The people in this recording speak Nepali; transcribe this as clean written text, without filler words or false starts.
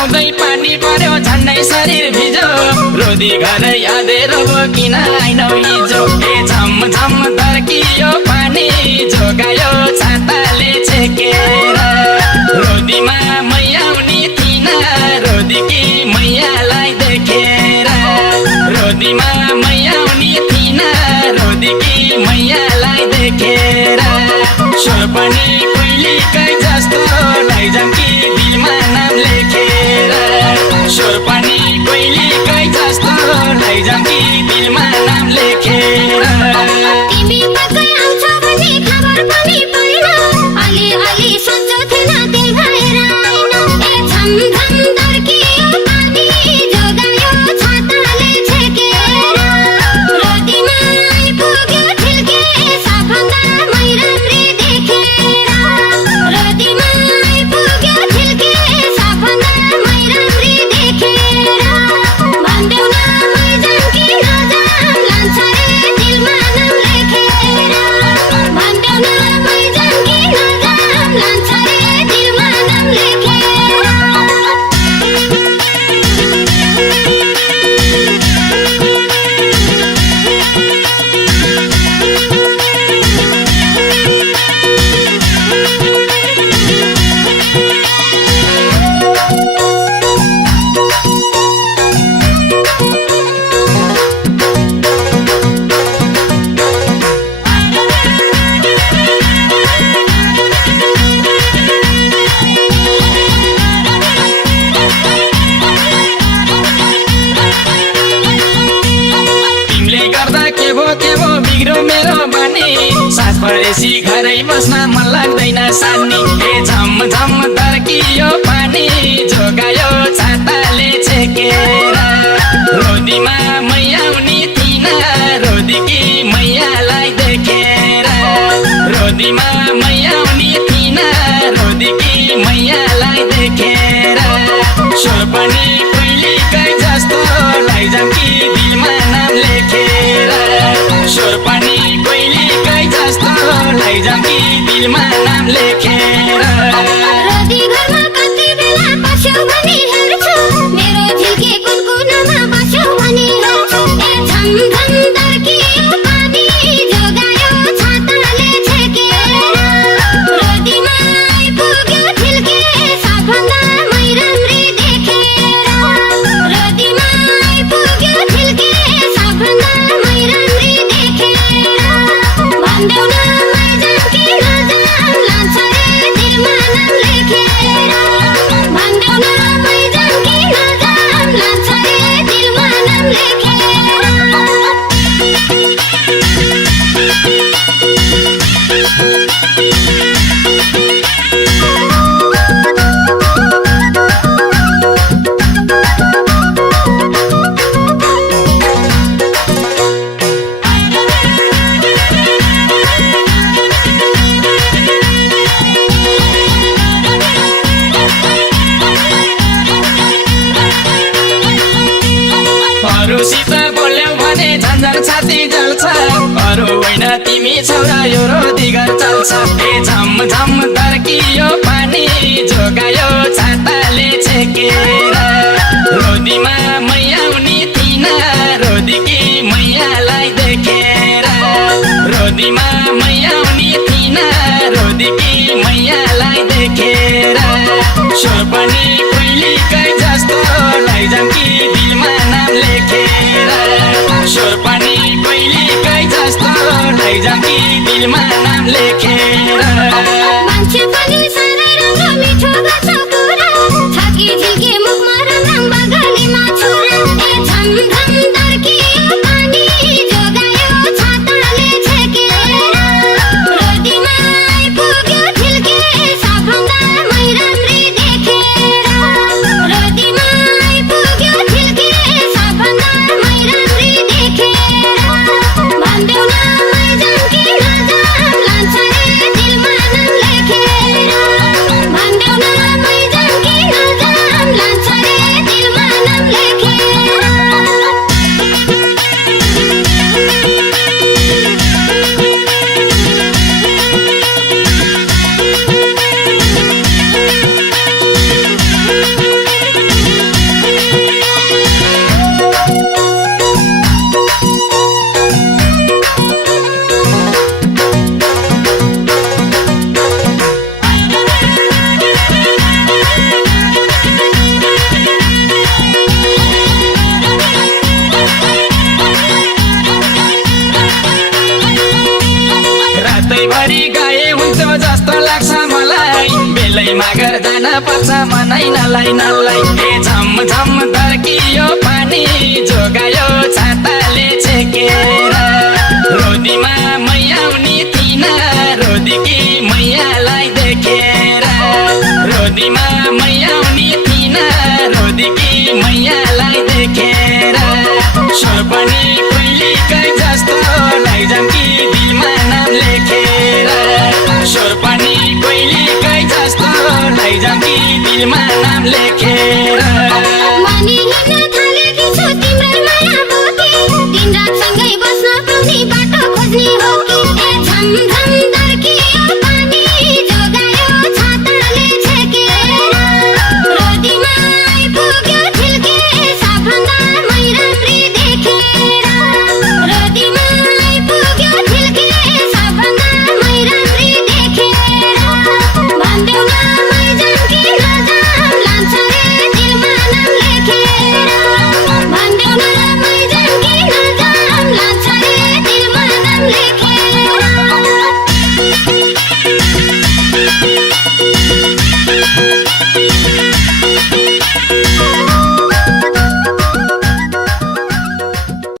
लगाउँदै पानी पर्यो झन्डै शरीर भिजो रोदी घर यादेर बोकिन आइनौ हिजो ए झम झम धर्कियो पानी जोगायो छाताले छेकेर रोदीमा मैयाउनी थिन रोदीकी मैयालाई देखेर रोदीमा मैयाउनी थिन रोदीकी मैयालाई देखेर स्वर पनि पहिलेकै जस्तो लैजाउँ कि दिलमा नाम लेखेर स्वर पनि पहिलेकै जस्तो लैजाउँ कि दिलमा नाम लेखेर तिमी पक्कै आउँछ भन्ने खबर पनि पाइन अलि सोच्यो थिएन दिल भएर आइन ए झम झम धर्कियो पानी जोगायो छाताले छेकेर रोदीमा आइपुग्यो ठिल्के सबभन्दा मै राम्री देखेर रोदीमा आइपुग्यो ठिल्के सबभन्दा मै राम्री देखेर भन्देऊ न मै जाऊँ कि नजाऊँ लान्छ रे दिलमा नाम लेखेर भन्देऊ न मै जाऊँ कि नजाऊँ लान्छ रे दिलमा नाम लेखेर के भो बिग्रो मेरो बानी सास परेसी घरै बस्न मन लाग्दैन सानी ए झम झम धर्कियो पानी जोगायो छाताले छेकेर रोदीमा मैयाउनी थिन रोदीकी मैयालाई देखेर रोदीमा मैयाउनी थिन रोदीकी मैयालाई देखेर स्वर पनि पहिलेकै जस्तो लैजाउँ कि दिलमा नाम लेखेर स्वर पनि पहिलेकै जस्तो लैजाउँ कि दिलमा नाम लेखेर रोदी घरमा कति बेला बस्यौ भनी हेर्छु मेरो झिल्के कुनकुनामा बस्यौ भनी हेर्छु ए झम झम धर्कियो पानी जोगायो छाताले छेकेर रोदीमा आइपुग्यो ठिल्के सबभन्दा मै राम्री देखेर रोदीमा आइपुग्यो ठिल्के सबभन्दा मै राम्री देखेर भन्देऊ न मै जाऊँ कि नजाऊँ लान्छ रे दिलमा नाम लेखेर भन्देऊ न मै जाऊँ कि नजाऊँ लान्छ रे दिलमा नाम लेखेर अरूसित बोल्यौ भने झन्झन छाती जल्छ अरू होइन तिमी छौरा यो रोदी घर चल्छ ए झम झम धर्कियो पानी जोगायो छाताले छेकेर रोदीमा मैयाउनी थिन रोदीकी मैयालाई देखेर रोदीमा मैयाउनी थिन रोदीकी मैयालाई देखेर स्वर पनि पहिलेकै जस्तो लैजाउँ कि दिलमा नाम लेखेर स्वर पनि पहिलेकै जस्तो लैजाउँ कि दिलमा नाम लेखेर मान्छे पनि साह्रै राम्रो मिठो गर्छ कुरा छ कि झिल्के मुखमा राम बगालीमा छुरा ए झम झम धर्कियो पानी जोगायो छाताले छेकेर रोदीमा आइपुग्यो ठिल्के सबभन्दा मै राम्री देखेर रोदीमा आइपुग्यो ठिल्के सबभन्दा मै राम्री देखेर भन्देऊ न मै जाऊँ कि नजाऊँ लान्छ रे दिलमा नाम लेखेर भन्देऊ न जान पर्छ मनै नलाई नलाई ए झम झम धर्कियो पानी जोगायो छाताले छेकेर रोदीमा मैयाउनी थिन रोदीकी मैयालाई देखेर रोदीमा मैयाउनी थिन रोदीकी मैयालाई देखेर स्वर पनि कोइलीकै जस्तो लैजाम कि दिलमा नाम लेखेर स्वर पनि कोइलीकै जस्तो लैजाम कि दिलमा नाम लेखेर मनी हिँड्न थालेकी छु तिम्रै माया बोके दिन रात